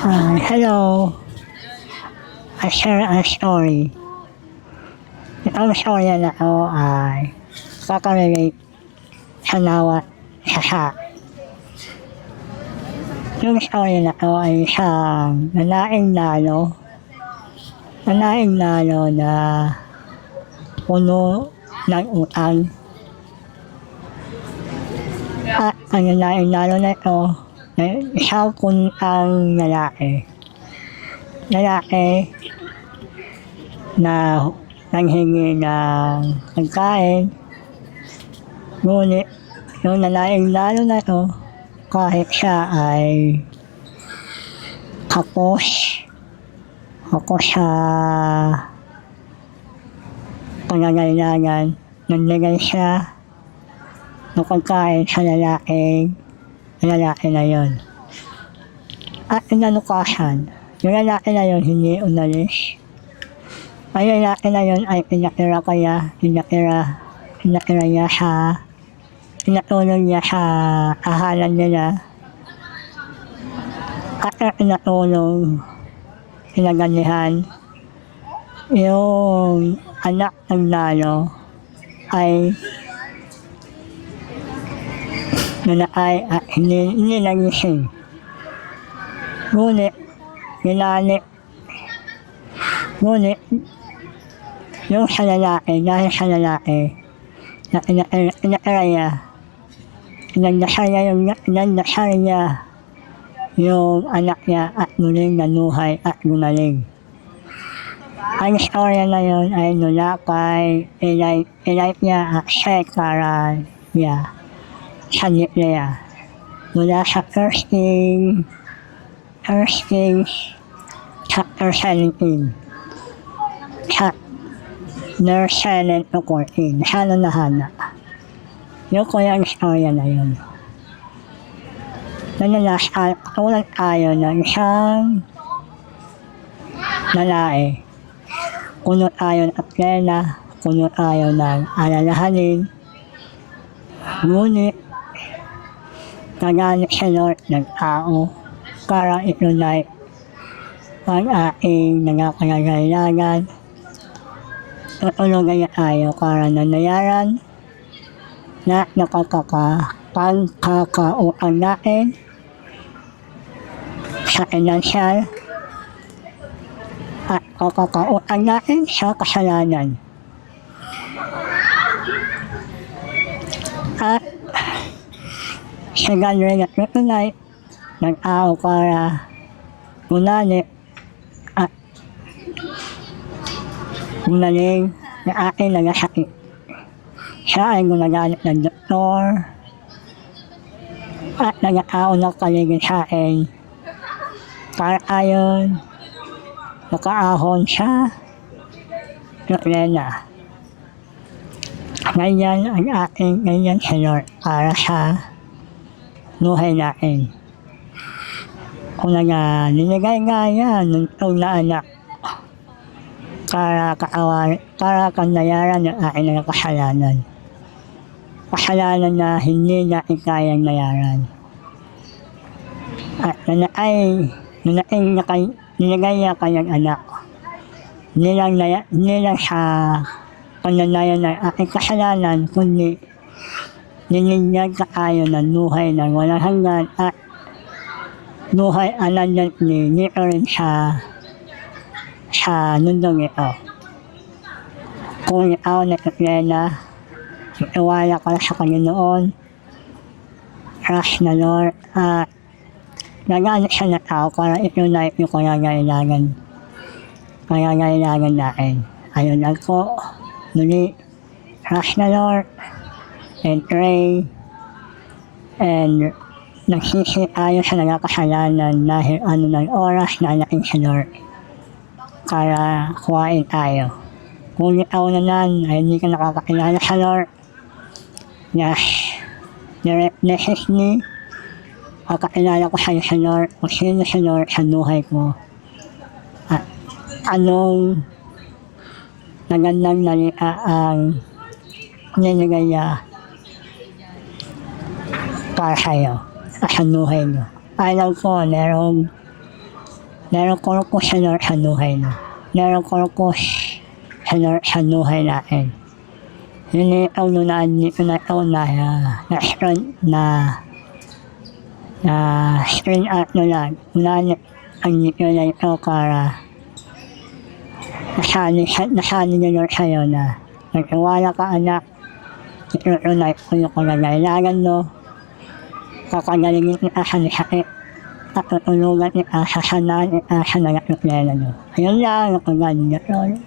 Hello. I share a story. Itong storya na 'to ay kaka-relate sa bawat isa. Yung storya na 'to ay isang nanaing-nalo na puno ng utang. At ang nanaing-nalo na ito ay isang puntang lalaki na nanghingi ng pagkain, ngunit yung nanaing-nalo na 'to kahit siya ay kapos sa pangangailangan, nagbigay siya ng pagkain sa lalaki na yun. At kinabukasan, yung lalaki na yun hindi umalis. Ang lalaki na yun ay pinatulong niya sa tahanan nila. At ang pinaganihan, yung anak ng nalo ay hindi nagising. Ngunit yung dahil sa lalaki na inagdasal niya yung anak niya at muling nanuhay at gumaling. Ang istorya na yun ay mula kay Elijah at Zechariah sa Biblia. Mula sa 1 Kings chapter 17 sa verse 7 to 14. Sana nahana. Yung ko yung istorya na yun. Tulad tayo ng isang lalaki. Puno tayo ng pera, puno tayo ng alalahanin. Ngunit, nagalit sa Lord ng tao para itunay ang ating nangangailangan. Tutulungan niya tayo para nanayaran na pagkakauang natin sa financial at pagkakauang natin sa kasalanan. At sa gano'n na tutunay ng tao para gumaling at gumaling na ating nagasakit. Siya ay gumagamit ng doktor at nag-aaw ng paligid sa akin para ayon makaahon sa problema. Ganyan ang ating ganyan sa Lord para sa buhay natin. Kung nilagay nga yan ng na anak para kanyayaran ng aking mga kasalanan. Kasalanan na hindi natin kayang nayaran. At nilagay niya kanyang anak. Hindi lang sa pananayan ng aking kasalanan, kundi ninigyan tayo ng buhay ng walang hanggan at buhay abundantly dito rin sa mundong ito. Kung ikaw na kaklena, iwala ka sa Panginoon, trust na Lord, at nagamit siya na tao para itunay yung kayangailangan natin. Ayun lang po, muli, trust na Lord, and pray, and nagsisi tayo sa nagkakasalanan dahil ng oras na natin sa Lord para kuhain tayo. Kung ikaw naman ay hindi ka nakakakilala sa Lord, message me, kakakilala ko sa'yo sa Lord, kung sino sa Lord sa buhay ko. At anong magandang nalita ang nilagay niya para sa'yo at sa buhay mo. Alam ko, merong Meron ko Senyor sa buhay mo. Meron ko Senyor sa buhay natin. Hindi ikaw nunaan dito na ikaw na screen out mo lang. Unaan ang dito na ikaw para nasabi ni Lord sa'yo na nagtiwala ka anak, itutunay ko yung kagagailangan mo, kapagalingin kita sa sakit, at tutulungan kita sa sanaan kita sa nagatuklera mo. Ayun lang, ang kagagawin.